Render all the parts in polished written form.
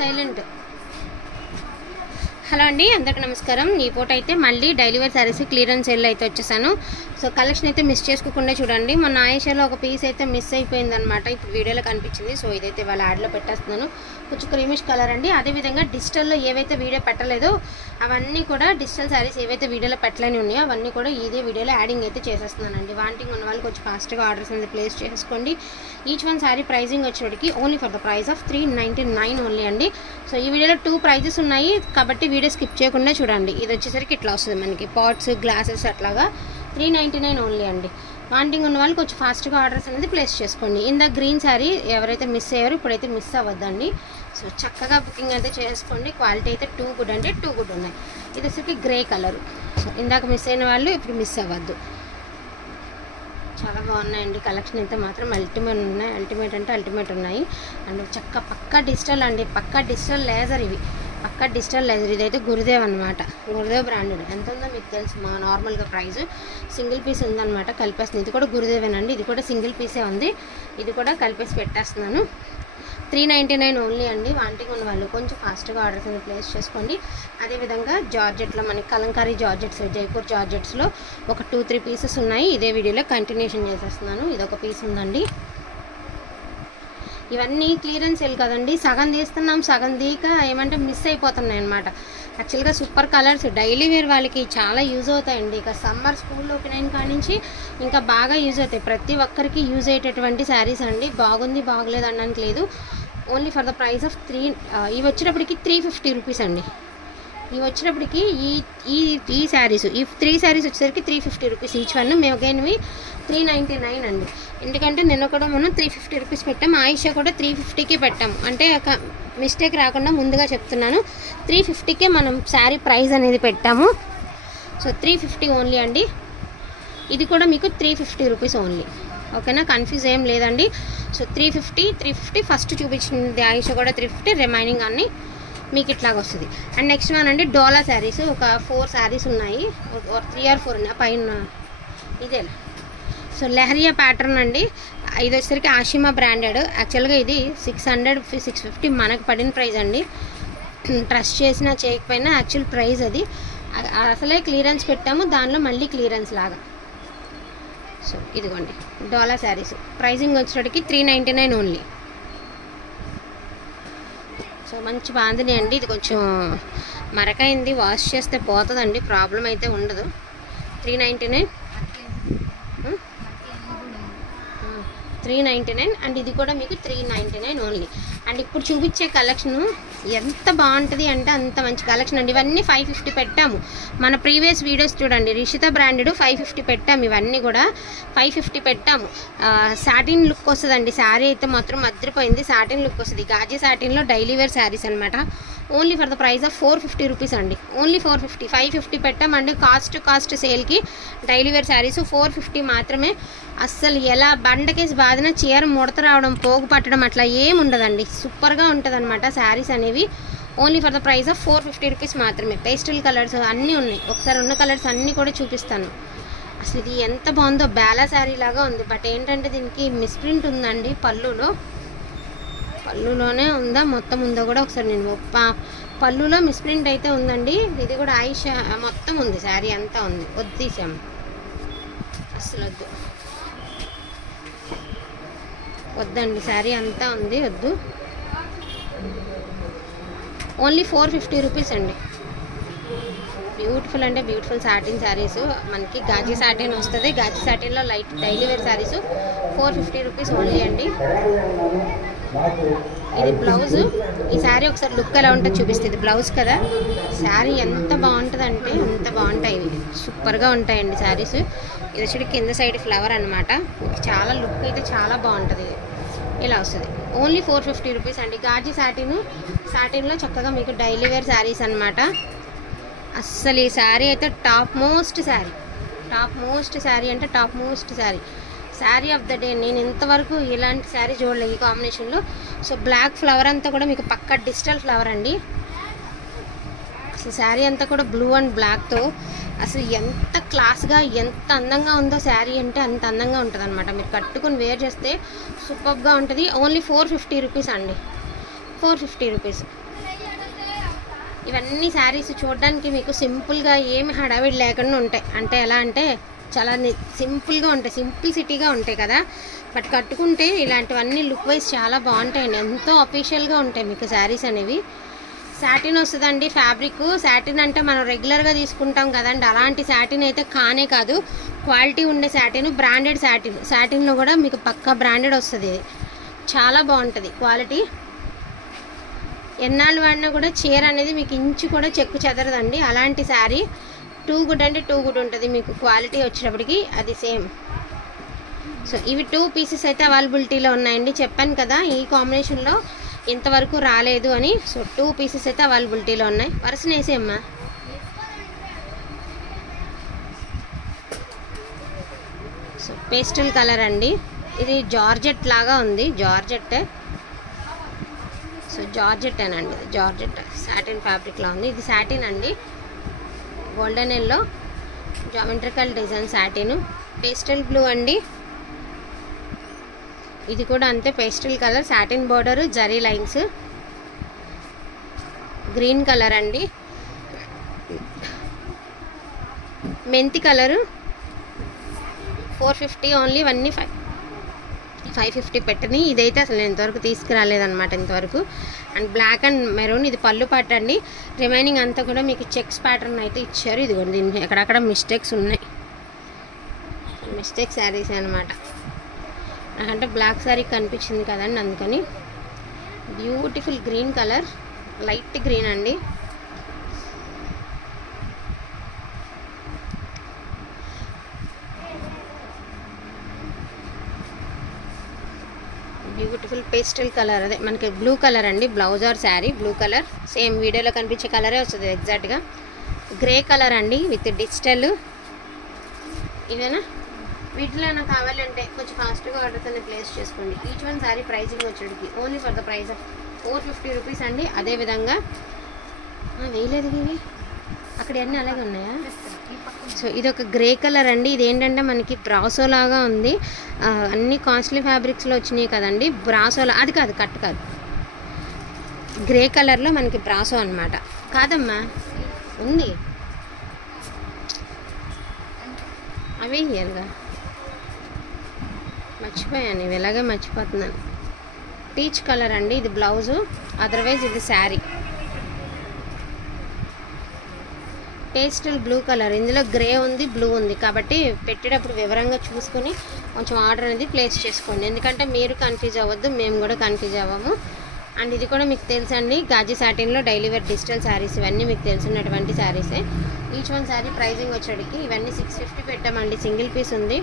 Silent. Hello అండి, అందరికీ నమస్కారం. ఈ పూట అయితే మళ్ళీ daily wear saris clearance sale అయితే వచ్చేసాను. సో కలెక్షన్ అయితే మిస్ చేసుకోకుండా చూడండి. మొన్న ఆయేషాలో ఒక పీస్ అయితే మిస్ అయిపోయింది అనమాట, ఇప్పుడు వీడియోలో కనిపించింది. సో ఇదైతే వాళ్ళ యాడ్లో పెట్టేస్తున్నాను. కొంచెం క్రీమిష్ కలర్ అండి. అదేవిధంగా డిజిటల్లో ఏవైతే వీడియో పెట్టలేదో అవన్నీ కూడా డిజిటల్ శారీస్ ఏవైతే వీడియోలో పెట్టలేని ఉన్నాయో అవన్నీ కూడా ఇదే వీడియోలో యాడింగ్ అయితే చేసేస్తున్నానండి. వాంటింగ్ ఉన్న వాళ్ళు కొంచెం ఫాస్ట్గా ఆర్డర్స్ అనేది ప్లేస్ చేసుకోండి. ఈచ్ వన్ శారీ ప్రైజింగ్ వచ్చేటికి only for the price of 399 only అండి. సో ఈ వీడియోలో 2 ప్రైజెస్ ఉన్నాయి కాబట్టి వీడియో స్కిప్ చేయకుండా చూడండి. ఇది వచ్చేసరికి ఇట్లా వస్తుంది మనకి, పాట్స్ గ్లాసెస్ అట్లాగా 399 ఓన్లీ అండి. వాంటింగ్ ఉన్న వాళ్ళు కొంచెం ఫాస్ట్గా ఆర్డర్స్ అనేది ప్లేస్ చేసుకోండి. ఇందా గ్రీన్ శారీ ఎవరైతే మిస్ అయ్యారో ఇప్పుడైతే మిస్ అవ్వద్దండి. సో చక్కగా బుకింగ్ అయితే చేసుకోండి. క్వాలిటీ అయితే 2 గుడ్ అంటే 2 గుడ్ ఉన్నాయి. ఇది వచ్చేసరికి గ్రే కలర్. సో ఇందాక మిస్ అయిన వాళ్ళు ఇప్పుడు మిస్ అవ్వద్దు. చాలా బాగున్నాయండి. కలెక్షన్ అయితే మాత్రం అల్టిమేట్ ఉన్నాయి. అల్టిమేట్ అంటే అల్టిమేట్ ఉన్నాయి. అండ్ పక్కా డిజిటల్ అండి, పక్కా డిజిటల్ లేజర్ ఇవి, పక్కా డిజిటల్ లేజర్. ఇదైతే గురుదేవ్ అనమాట, గురుదేవ్ బ్రాండెడ్. ఎంత ఉందో మీకు తెలుసు, మా నార్మల్గా ప్రైస్ సింగిల్ పీస్ ఉందన్నమాట, కలిపేస్తుంది. ఇది కూడా గురుదేవేనండి, ఇది కూడా సింగిల్ పీసే ఉంది. ఇది కూడా కలిపేసి పెట్టేస్తున్నాను. 399 ఓన్లీ అండి. వాంటింగ్ ఉన్న వాళ్ళు కొంచెం ఫాస్ట్గా ఆర్డర్స్ అనేది ప్లేస్ చేసుకోండి. అదేవిధంగా జార్జెట్లో మనకి కలంకారీ జార్జెట్స్, జైపూర్ జార్జెట్స్లో ఒక 2-3 పీసెస్ ఉన్నాయి. ఇదే వీడియోలో కంటిన్యూషన్ చేసేస్తున్నాను. ఇదొక పీస్ ఉందండి. ఇవన్నీ క్లియరెన్స్ సేల్ కదండి, సగం తీస్తున్నాం, సగం తీక ఏమంటే మిస్ అయిపోతున్నాయి అనమాట. యాక్చువల్గా సూపర్ కలర్స్ డైలీ వేర్ వాళ్ళకి చాలా యూజ్ అవుతాయండి. ఇక సమ్మర్ స్కూల్ ఓపెన్ అయిన కాడి నుంచి ఇంకా బాగా యూజ్ అవుతాయి. ప్రతి ఒక్కరికి యూజ్ అయ్యేటటువంటి శారీస్ అండి. బాగుంది బాగలేదు అనడానికి లేదు. Only for the price of ఇవి వచ్చేటప్పటికి 350 రూపీస్ అండి. ఇవి వచ్చేటప్పటికి ఈ శారీస్, ఈ 3 శారీస్ వచ్చేసరికి 350 రూపీస్ ఈచ్ వన్. మేము అగైన్వి 399 అండి. ఎందుకంటే నిన్న కూడా మనం 350 రూపీస్ పెట్టాం, ఆయిషా కూడా 350కి పెట్టాము. అంటే ఒక మిస్టేక్ రాకుండా ముందుగా చెప్తున్నాను, 350కే మనం శారీ ప్రైస్ అనేది పెట్టాము. సో 350 ఓన్లీ అండి. ఇది కూడా మీకు 350 రూపీస్ ఓన్లీ. ఓకేనా, కన్ఫ్యూజ్ ఏం లేదండి. సో 350 ఫస్ట్ చూపించింది ఆయిషా కూడా 350, రిమైనింగ్ అన్నీ మీకు ఇట్లాగ వస్తుంది. అండ్ నెక్స్ట్ వన్ అండి డోలా శారీస్. ఒక 4 శారీస్ ఉన్నాయి, 3 or 4 ఉన్నాయి పైన. ఇదే సో లెహరియా ప్యాటర్న్ అండి. ఇది వచ్చేసరికి ఆషిమా బ్రాండెడ్. యాక్చువల్గా ఇది 600-650 మనకు పడిన ప్రైస్ అండి. ట్రస్ట్ చేసినా చేయకపోయినా యాక్చువల్ ప్రైస్ అది. అసలే క్లియరెన్స్ పెట్టాము, దానిలో మళ్ళీ క్లియరెన్స్ లాగా. సో ఇదిగోండి డోలా శారీస్. ప్రైజింగ్ వచ్చేటికి 399 ఓన్లీ. సో మంచి బాందిని అండి. ఇది కొంచెం మరకైంది, వాష్ చేస్తే పోతుందండి, ప్రాబ్లం అయితే ఉండదు. 399 అండ్ ఇది కూడా మీకు 399 ఓన్లీ. అండ్ ఇప్పుడు చూపించే కలెక్షన్ ఎంత బాగుంటుంది అంటే అంత మంచి కలెక్షన్ అండి. ఇవన్నీ 550 పెట్టాము. మన ప్రీవియస్ వీడియోస్ చూడండి, రిషిత బ్రాండెడ్ 550 పెట్టాము. ఇవన్నీ కూడా 550 పెట్టాము. సాటిన్ లుక్ వస్తుందండి. శారీ అయితే మాత్రం అదిరిపోయింది, సాటిన్ లుక్ వస్తుంది. గాజీ సాటిన్లో డైలీ వేర్ శారీస్ అనమాట. Only for the price of 450 rupees అండి. ఓన్లీ 450. 550 పెట్టామండి. కాస్ట్ సేల్కి డైలీ వేర్ శారీస్ 450 మాత్రమే. అస్సలు ఎలా బండకేసి బాధిన చీర ముడత రావడం, పోగు పట్టడం అట్లా ఏమి ఉండదండి. సూపర్గా ఉంటుంది అనమాట శారీస్ అనేవి. Only for the price of 450 rupees మాత్రమే. పేస్టల్ కలర్స్ అన్నీ ఉన్నాయి. ఒకసారి ఉన్న కలర్స్ అన్నీ కూడా చూపిస్తాను. అసలు ఇది ఎంత బాగుందో, బేలా శారీ లాగా ఉంది. బట్ ఏంటంటే దీనికి మిస్ప్రింట్ ఉందండి పళ్ళులోనే ఉందా, మొత్తం ఉందో కూడా ఒకసారి నేను పళ్ళులో మిస్ప్రింట్ అయితే ఉందండి. ఇది కూడా ఆయిషా మొత్తం ఉంది, శారీ అంతా ఉంది. వద్దు తీసాము, అసలు వద్దండి, శారీ అంతా ఉంది, వద్దు. ఓన్లీ 450 రూపీస్ అండి. బ్యూటిఫుల్ అంటే బ్యూటిఫుల్ సాటిన్ శారీస్. మనకి గాజీ సాటిన్ వస్తుంది. గాజీ సాటిన్లో light daily wear saris 450 rupees only అండి. ఇది బ్లౌజ్. ఈ శారీ ఒకసారి లుక్ ఎలా ఉంటుందో చూపిస్తుంది. బ్లౌజ్ కదా, శారీ ఎంత బాగుంటుంది అంటే అంత బాగుంటాయి. ఇవి సూపర్గా ఉంటాయండి శారీస్. ఇది వచ్చి కింద సైడ్ ఫ్లవర్ అనమాట. చాలా లుక్ అయితే చాలా బాగుంటుంది. ఇలా వస్తుంది. ఓన్లీ 450 రూపీస్ అండి. గాజీ సాటిన్లో చక్కగా మీకు డైలీ వేర్ శారీస్ అనమాట. అస్సలు ఈ శారీ అయితే టాప్ మోస్ట్ శారీ అంటే top most sari of the day. నేను ఇంతవరకు ఇలాంటి శారీ చూడలేదు ఈ కాంబినేషన్లో. సో బ్లాక్ ఫ్లవర్ అంతా కూడా మీకు పక్కా డిజిటల్ ఫ్లవర్ అండి. అసలు శారీ అంతా కూడా బ్లూ అండ్ బ్లాక్తో అసలు ఎంత క్లాస్గా ఎంత అందంగా ఉందో శారీ అంటే అంత అందంగా ఉంటుంది అనమాట. మీరు కట్టుకుని వేర్ చేస్తే సూపర్గా ఉంటుంది. ఓన్లీ 450 రూపీస్ అండి. 450 రూపీస్. ఇవన్నీ శారీస్ చూడడానికి మీకు సింపుల్గా ఏమి హడావిడి లేకుండా ఉంటాయి. అంటే ఎలా అంటే చాలా సింపుల్గా ఉంటాయి, సింప్లిసిటీగా ఉంటాయి కదా. బట్ కట్టుకుంటే ఇలాంటివన్నీ లుక్ వైజ్ చాలా బాగుంటాయండి, ఎంతో అఫీషియల్గా ఉంటాయి మీకు శారీస్ అనేవి. సాటిన్ వస్తుందండి ఫ్యాబ్రిక్. సాటిన్ అంటే మనం రెగ్యులర్గా తీసుకుంటాం కదండి, అలాంటి సాటిన్ అయితే కానే కాదు. క్వాలిటీ ఉండే సాటిన్, బ్రాండెడ్ సాటిన్. సాటిన్లో కూడా మీకు పక్కా బ్రాండెడ్ వస్తుంది. ఇది చాలా బాగుంటుంది క్వాలిటీ. ఎన్నాళ్ళు వాడినా కూడా చీర అనేది మీకు ఇంచు కూడా చెక్కు చెదరదండి. అలాంటి శారీ టూ గుడ్ అంటే టూ గుడ్ ఉంటుంది మీకు క్వాలిటీ వచ్చేటప్పటికి, అది సేమ్. సో ఇవి 2 పీసెస్ అయితే అవైలబిలిటీలో ఉన్నాయండి. చెప్పాను కదా ఈ కాంబినేషన్లో ఇంతవరకు రాలేదు అని. సో 2 పీసెస్ అయితే అవైలబిలిటీలో ఉన్నాయి. వరుసన వేసేమ్మా. సో పేస్టల్ కలర్ అండి, ఇది జార్జెట్ లాగా ఉంది, జార్జెట్. సో జార్జెట్ అనండి, జార్జెట్ సాటిన్ ఫ్యాబ్రిక్లా ఉంది. ఇది సాటిన్ అండి, golden yellow geometrical design satin. Pastel blue అండి, ఇది కూడా అంతే pastel colour, satin border, zari lines. Green colour అండి, మెంతి కలరు 450 ఓన్లీ. ఇవన్నీ 550 పెట్టని. ఇదైతే అసలు నేను ఇంతవరకు తీసుకురాలేదన్నమాట ఇంతవరకు. అండ్ బ్లాక్ అండ్ మెరూన్, ఇది పళ్ళు పాట అండి. రిమైనింగ్ అంతా కూడా మీకు చెక్స్ ప్యాటర్న్ అయితే ఇచ్చారు. ఇదిగోండి దీన్ని ఎక్కడక్కడ మిస్టేక్స్ ఉన్నాయి, మిస్టేక్ శారీస్ అనమాట. నాకంటే బ్లాక్ శారీ కనిపించింది కదండి, అందుకని. Beautiful green colour, light green అండి. బ్యూటిఫుల్ పేస్టల్ కలర్, అదే మనకి బ్లూ కలర్ అండి. Blouse or sari blue colour, same వీడియోలో కనిపించే కలరే వస్తుంది ఎగ్జాక్ట్గా. గ్రే కలర్ అండి విత్ డిజిటల్. ఇవేనా? వీటిలో నాకు కావాలంటే కొంచెం ఫాస్ట్గా ఆర్డర్తోనే ప్లేస్ చేసుకోండి. ఈచ్ వన్ శారీ ప్రైజింగ్ వచ్చేటికి only for the price of 450 rupees అండి. అదేవిధంగా వేయలేదు ఇవి, అక్కడ అన్నీ అలాగే ఉన్నాయా? సో ఇది ఒక గ్రే కలర్ అండి. ఇదేంటంటే మనకి బ్రాసో లాగా ఉంది. అన్ని కాస్ట్లీ ఫ్యాబ్రిక్స్లో వచ్చినాయి కదండి, బ్రాసోలా. అది కాదు, కట్ కాదు, గ్రే కలర్లో మనకి బ్రాసో అనమాట. కాదమ్మా ఉంది, అవి ఇయ్యాలిగా, మర్చిపోయాను, ఇవి ఇలాగే మర్చిపోతున్నాను. పీచ్ కలర్ అండి, ఇది బ్లౌజు, అదర్వైజ్ ఇది శారీ. పేస్టల్ బ్లూ కలర్, ఇందులో గ్రే ఉంది, బ్లూ ఉంది, కాబట్టి పెట్టేటప్పుడు వివరంగా చూసుకొని కొంచెం ఆర్డర్ అనేది ప్లేస్ చేసుకోండి. ఎందుకంటే మీరు కన్ఫ్యూజ్ అవ్వద్దు, మేము కూడా కన్ఫ్యూజ్ అవ్వము. అండ్ ఇది కూడా మీకు తెలుసండి, గాజీ సాటిన్లో డైలీ వేర్ డిజిటల్ శారీస్, ఇవన్నీ మీకు తెలిసినటువంటి శారీసే. ఈచ్ వన్ శారీ ప్రైజింగ్ వచ్చేటికి ఇవన్నీ 650 పెట్టామండి. సింగిల్ పీస్ ఉంది,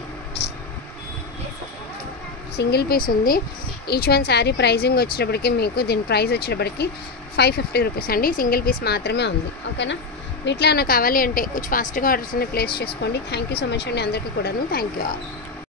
సింగిల్ పీస్ ఉంది. ఈచ్ వన్ శారీ ప్రైజింగ్ వచ్చేటప్పటికి మీకు దీని ప్రైస్ వచ్చేటప్పటికి 550 రూపీస్ అండి. సింగిల్ పీస్ మాత్రమే ఉంది, ఓకేనా? వీటిలో నాకు కావాలి అంటే కొంచెం ఫాస్ట్గా ఆర్డర్స్ అన్ని ప్లేస్ చేసుకోండి. థ్యాంక్ యూ సో మచ్ అండి అందరికీ కూడాను. Thank you all.